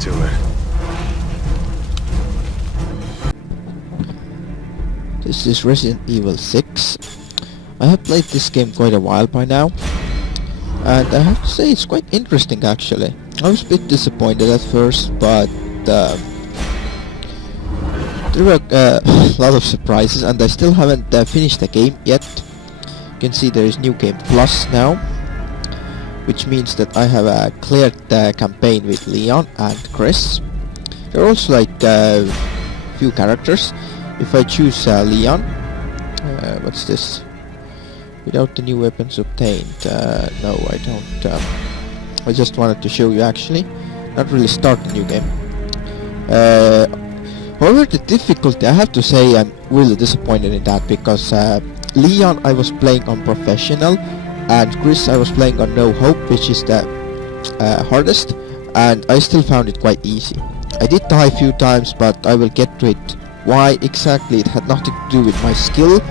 to it. This is Resident Evil 6. I have played this game quite a while by now, and I have to say it's quite interesting actually. I was a bit disappointed at first, but there were a lot of surprises, and I still haven't finished the game yet. You can see there is New Game Plus now, which means that I have cleared the campaign with Leon and Chris. There are also like few characters. If I choose Leon, what's this? Without the new weapons obtained. No, I don't. I just wanted to show you actually. Not really start the new game. However, the difficulty, I have to say I'm really disappointed in that, because Leon I was playing on professional, and Chris I was playing on no hope, which is the hardest, and I still found it quite easy. I did die a few times, but I will get to it. Why exactly? It had nothing to do with my skill.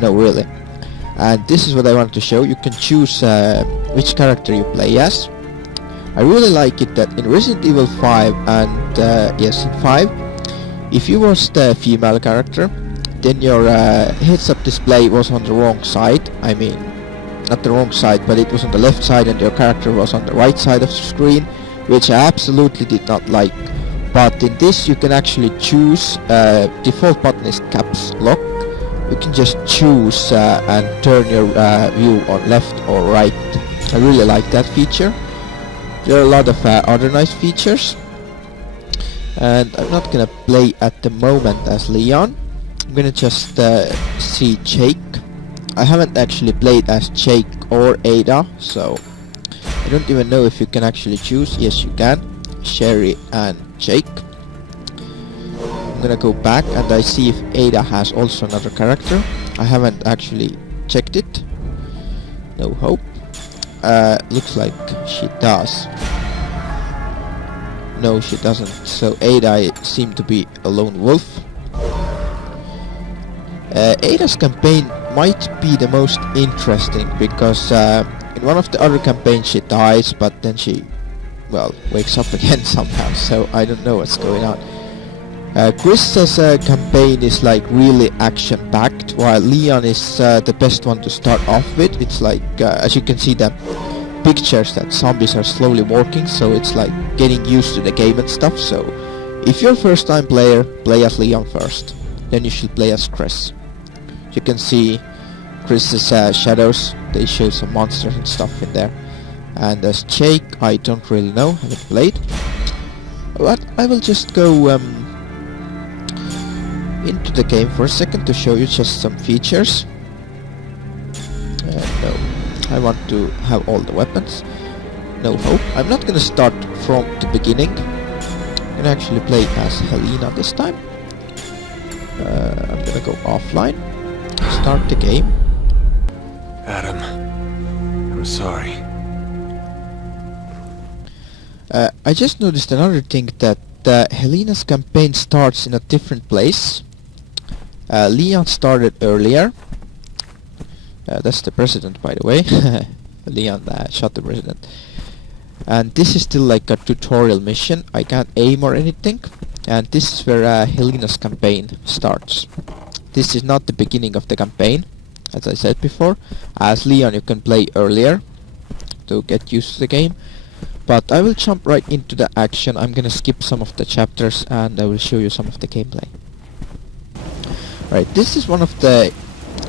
No, really. And this is what I want to show. You can choose which character you play as. I really like it that in Resident Evil 5 and yes, in 5, if you was the female character, then your heads-up display was on the wrong side. I mean, not the wrong side, but it was on the left side, and your character was on the right side of the screen, which I absolutely did not like. But in this you can actually choose, default button is caps lock. You can just choose and turn your view on left or right. I really like that feature. There are a lot of other nice features, and I'm not gonna play at the moment as Leon. I'm gonna just see Jake. I haven't actually played as Jake or Ada, so I don't even know if you can actually choose. Yes, you can. Sherry and Jake. I'm gonna go back and I see if Ada has also another character. I haven't actually checked it. No hope. Looks like she does. No, she doesn't. So Ada seemed to be a lone wolf. Ada's campaign might be the most interesting, because in one of the other campaigns she dies, but then she, well, wakes up again somehow, so I don't know what's going on. Chris's campaign is like really action-packed, while Leon is the best one to start off with. It's like, as you can see, the pictures that zombies are slowly walking, so it's like getting used to the game and stuff. So if you're a first-time player, play as Leon first, then you should play as Chris. You can see Chris's shadows, they show some monsters and stuff in there. And as Jake, I don't really know, haven't played. But I will just go into the game for a second to show you just some features. No, I want to have all the weapons. No hope. I'm not gonna start from the beginning. I'm gonna actually play as Helena this time. I'm gonna go offline. Start the game. Adam, I'm sorry. I just noticed another thing, that Helena's campaign starts in a different place. Leon started earlier. That's the president, by the way. Leon shot the president. And this is still like a tutorial mission. I can't aim or anything. And this is where Helena's campaign starts. This is not the beginning of the campaign, as I said before. As Leon you can play earlier to get used to the game. But I will jump right into the action. I'm gonna skip some of the chapters and I will show you some of the gameplay. Right, this is one of the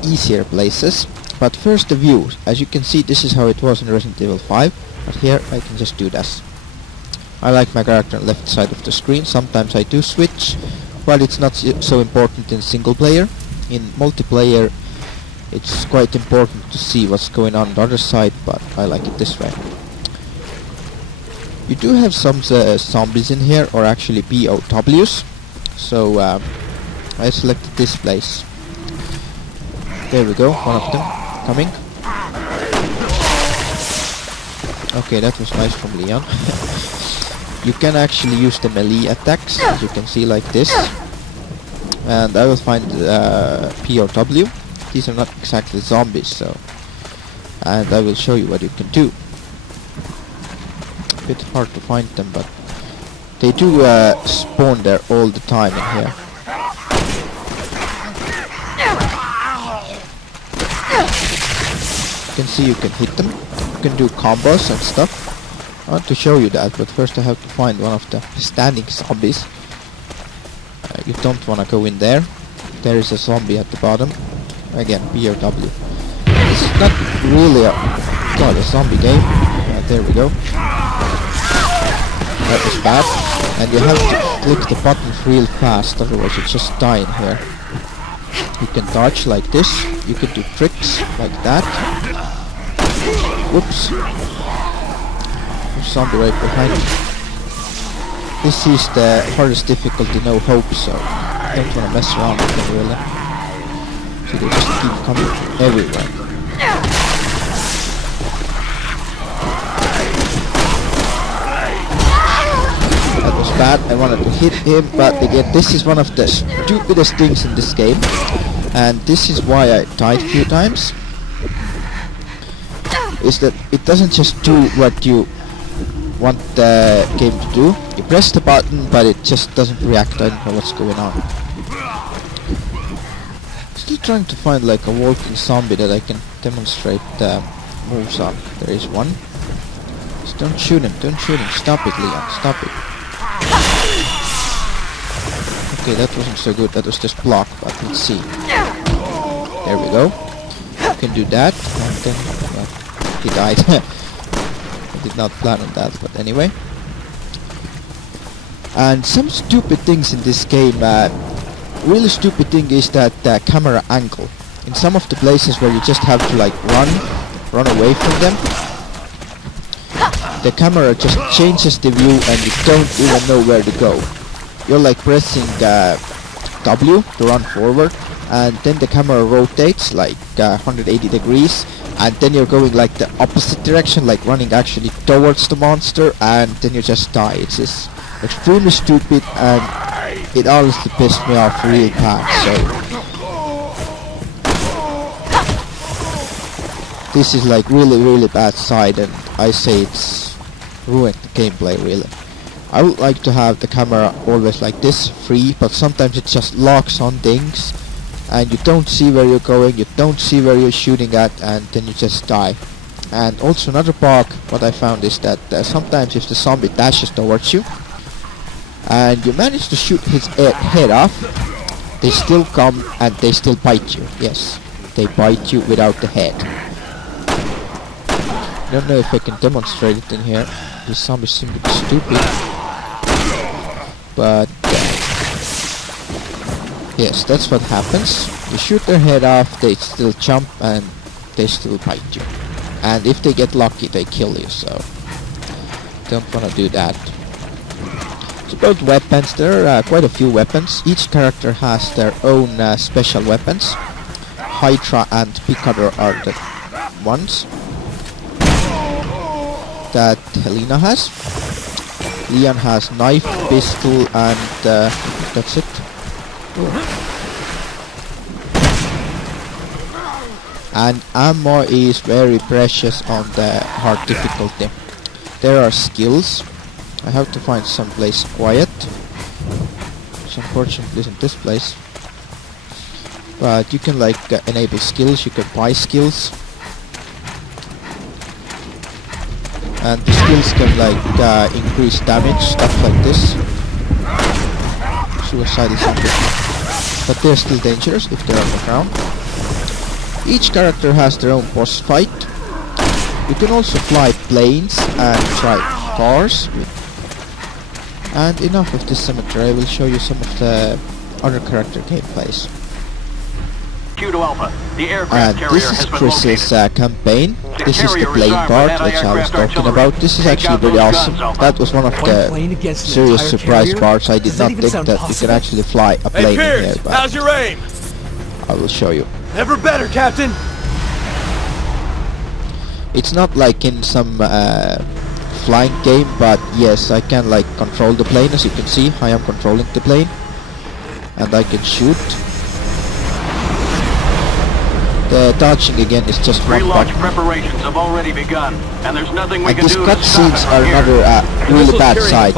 easier places. But first the view. As you can see, this is how it was in Resident Evil 5. But here I can just do this. I like my character on the left side of the screen. Sometimes I do switch, but it's not so important in single player. In multiplayer it's quite important to see what's going on the other side, but I like it this way. You do have some zombies in here, or actually POWs. So I selected this place. There we go, one of them coming. Okay, that was nice from Leon. You can actually use the melee attacks, as you can see, like this. And I will find POW. These are not exactly zombies, so... And I will show you what you can do. A bit hard to find them, but They do spawn there all the time in here. You can see you can hit them. You can do combos and stuff. I want to show you that, but first I have to find one of the standing zombies. You don't want to go in there. There is a zombie at the bottom. Again, BOW. This is not really a zombie game. There we go. That was bad. And you have to click the buttons real fast, otherwise you just die in here. You can dodge like this. You can do tricks like that. Whoops. There's zombie right behind me. This is the hardest difficulty, no hope, so I don't want to mess around with them really. So they just keep coming everywhere. That was bad. I wanted to hit him, but again, this is one of the stupidest things in this game. And this is why I died a few times. Is that it doesn't just do what you want the game to do. You press the button, but it just doesn't react. I don't know what's going on. Still trying to find like a walking zombie that I can demonstrate moves on. There is one. Just don't shoot him. Don't shoot him. Stop it, Leon. Stop it. Okay, that wasn't so good. That was just block, but let's see. There we go. You can do that, and then he died. I did not plan on that, but anyway. And some stupid things in this game. Really stupid thing is that camera angle. In some of the places where you just have to like run away from them, the camera just changes the view and you don't even know where to go. You're like pressing W to run forward, and then the camera rotates like 180 degrees, and then you're going like the opposite direction, like running actually towards the monster, and then you just die. It's just extremely stupid, and it honestly pissed me off real bad. So this is like really bad side, and I say it's ruined the gameplay really. I would like to have the camera always like this, free, but sometimes it just locks on things and you don't see where you're going, you don't see where you're shooting at, and then you just die. And also another bug, what I found is that sometimes if the zombie dashes towards you and you manage to shoot his head off, they still come and they still bite you. Yes, they bite you without the head. I don't know if I can demonstrate it in here. These zombies seem to be stupid. But yes, that's what happens. You shoot their head off, they still jump and they still bite you. And if they get lucky, they kill you, so don't want to do that. It's about weapons. There are quite a few weapons. Each character has their own special weapons. Hydra and Picator are the ones that Helena has. Leon has knife, pistol, and that's it. And ammo is very precious on the hard difficulty. There are skills. I have to find some place quiet, which unfortunately isn't this place. But you can like enable skills, you can buy skills. And the skills can like increase damage, stuff like this. Suicide is something. But they're still dangerous if they're on the ground. Each character has their own boss fight. You can also fly planes and try cars. And enough of this cemetery, I will show you some of the other character gameplays. Q to Alpha. The aircraft carrier this is has been Chris's located. campaign. This is the plane part which I was talking about. This is actually really awesome. That was one of the serious surprise parts. I did not think that you could actually fly a plane in here, but How's your aim? I will show you. Never better, Captain. It's not like in some flying game, but yes, I can like control the plane. As you can see, I am controlling the plane, and I can shoot. The dodging again is just one Pre-launch button. preparations have already begun, and there's nothing we And can these do to stop cutscenes it are from here. another really bad side.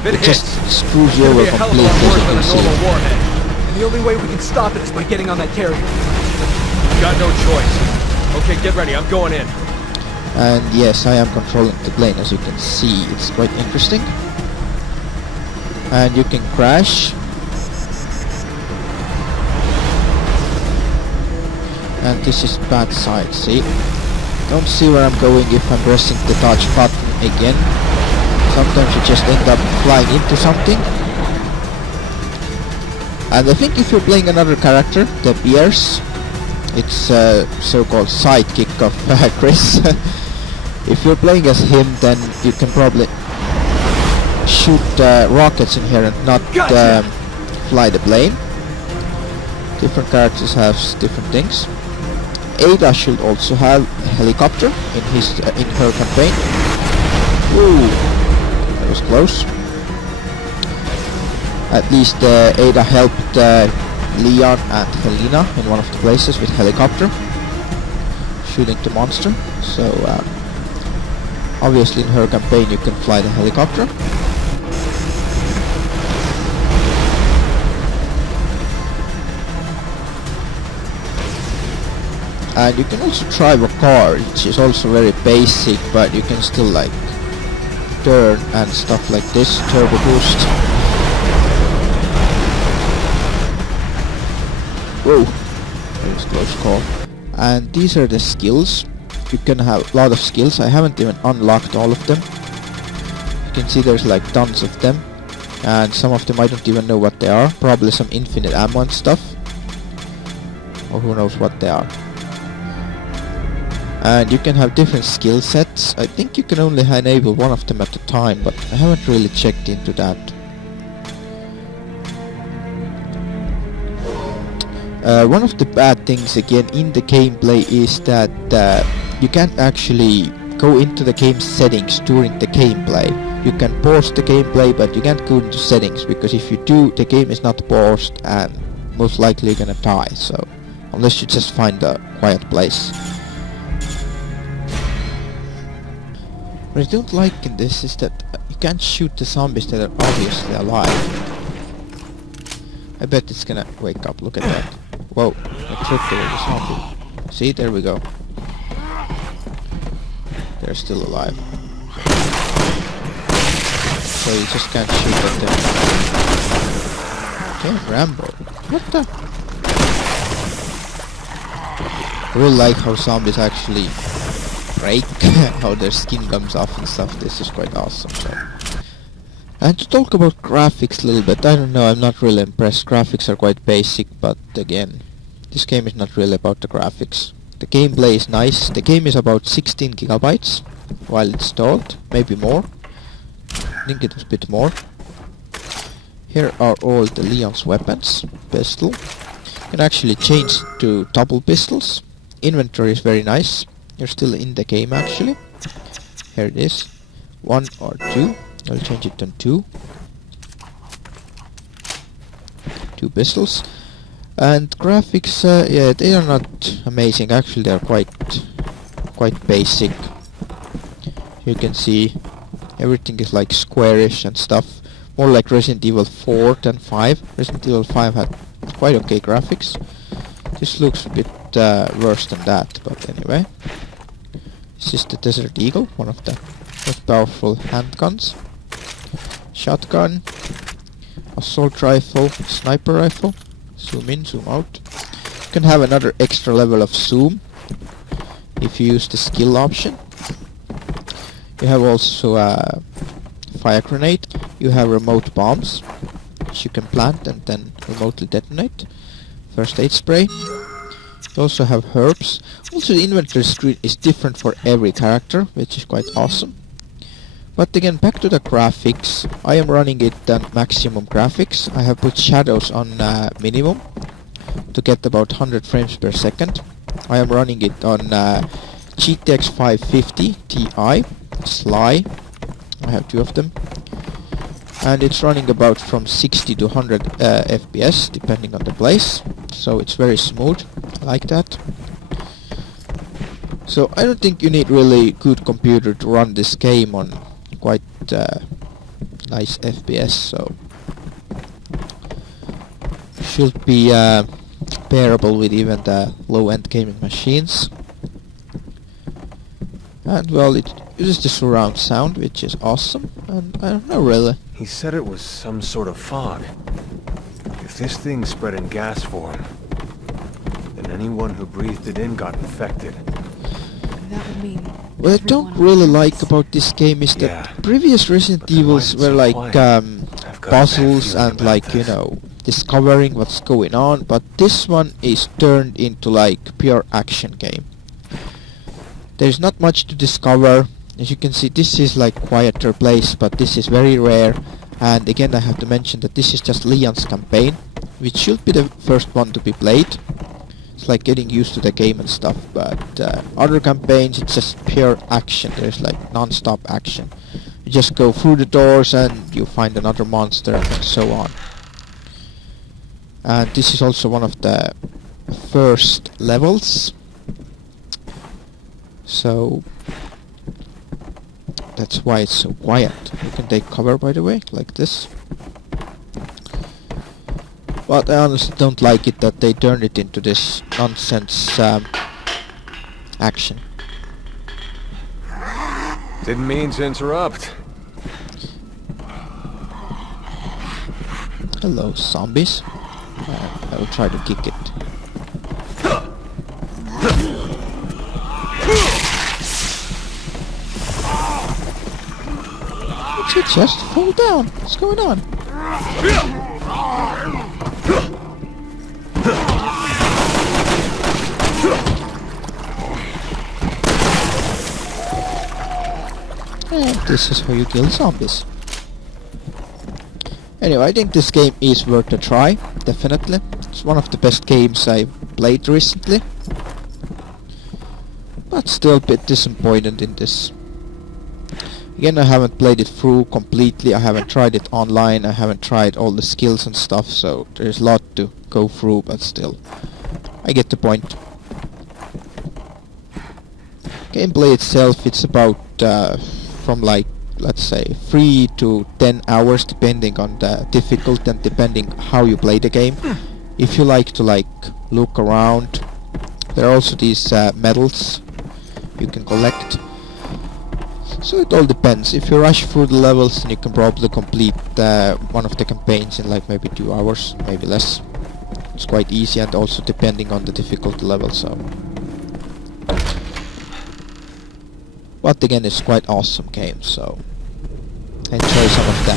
If it It just hits, screws you it'll over be a hell of a completely, lot as worse you than can a see. normal warhead. And the only way we can stop it is by getting on that carrier. Got no choice. Okay, get ready. I'm going in. And yes, I am controlling the plane, as you can see. It's quite interesting. And you can crash. And this is bad side, see? Don't see where I'm going if I'm pressing the touch button again. Sometimes you just end up flying into something. And I think if you're playing another character, the Bears, it's a so-called sidekick of Chris. If you're playing as him, then you can probably shoot rockets in here and not fly the plane. Different characters have different things. Ada should also have a helicopter in her campaign. Ooh, that was close. At least Ada helped Leon and Helena in one of the places with helicopter, shooting the monster. So obviously in her campaign you can fly the helicopter. And you can also drive a car, which is also very basic, but you can still like turn and stuff like this, turbo boost. Whoa, that was a close call. And these are the skills. You can have a lot of skills. I haven't even unlocked all of them. You can see there's like tons of them, and some of them I don't even know what they are. Probably some infinite ammo and stuff, or who knows what they are. And you can have different skill sets. I think you can only enable one of them at a time, but I haven't really checked into that. One of the bad things again in the gameplay is that you can't actually go into the game settings during the gameplay. You can pause the gameplay, but you can't go into settings, because if you do, the game is not paused and most likely you're gonna die. So unless you just find a quiet place. What I don't like in this is that you can't shoot the zombies that are obviously alive. I bet it's gonna wake up, look at that. Whoa, I tripped over the zombie. See, there we go. They're still alive. So you just can't shoot at them. Okay, Rambo. What the? I really like how zombies actually break, how their skin comes off and stuff. This is quite awesome. So. And to talk about graphics a little bit, I don't know, I'm not really impressed. Graphics are quite basic, but again, this game is not really about the graphics. The gameplay is nice. The game is about 16 gigabytes while installed, maybe more. I think it was a bit more. Here are all the Leon's weapons. Pistol. You can actually change to double pistols. Inventory is very nice. You're still in the game actually. Here it is. 1 or 2. I'll change it to 2. 2 pistols. And graphics, yeah, they are not amazing. Actually, they are quite basic. You can see everything is like squarish and stuff. More like Resident Evil 4 than 5. Resident Evil 5 had quite okay graphics. This looks a bit worse than that, but anyway. This is the Desert Eagle, one of the most powerful handguns. Shotgun, assault rifle, sniper rifle. Zoom in, zoom out. You can have another extra level of zoom if you use the skill option. You have also a fire grenade. You have remote bombs, which you can plant and then remotely detonate. First aid spray. You also have herbs. Also the inventory screen is different for every character, which is quite awesome. But again, back to the graphics. I am running it on maximum graphics. I have put shadows on minimum to get about 100 frames per second. I am running it on GTX 550 Ti Sly. I have 2 of them. And it's running about from 60 to 100 FPS depending on the place. So it's very smooth, I like that. So I don't think you need really good computer to run this game on quite nice FPS, so should be bearable with even the low-end gaming machines. And well, it uses the surround sound, which is awesome, and I don't know really. He said it was some sort of fog. If this thing's spreading gas form, then anyone who breathed it in got infected. That would mean. What I don't really like about this game is that Yeah, previous Resident but then why Evils is it were so like quiet? I've got a bad puzzles feeling and about like, you this. know, discovering what's going on, but this one is turned into like pure action game. There's not much to discover. As you can see, this is like quieter place, but this is very rare. And again, I have to mention that this is just Leon's campaign, which should be the first one to be played. It's like getting used to the game and stuff, but other campaigns, it's just pure action. There's like non-stop action. You just go through the doors and you find another monster and so on. And this is also one of the first levels. So that's why it's so quiet. You can take cover, by the way, like this. But I honestly don't like it that they turn it into this nonsense action. Didn't mean to interrupt. Hello, zombies. I will try to kick it. Did you just fall down? What's going on? And this is how you kill zombies. Anyway, I think this game is worth a try, definitely. It's one of the best games I've played recently. But still a bit disappointed in this. Again, I haven't played it through completely, I haven't tried it online, I haven't tried all the skills and stuff, so there's a lot to go through, but still, I get the point. Gameplay itself, it's about from like, let's say, 3 to 10 hours depending on the difficulty and depending how you play the game. If you like to like look around, there are also these medals you can collect. So it all depends. If you rush through the levels, then you can probably complete one of the campaigns in like maybe 2 hours, maybe less. It's quite easy, and also depending on the difficulty level, so. But again, it's quite awesome game, so enjoy some of the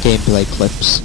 gameplay clips.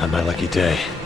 Not my lucky day.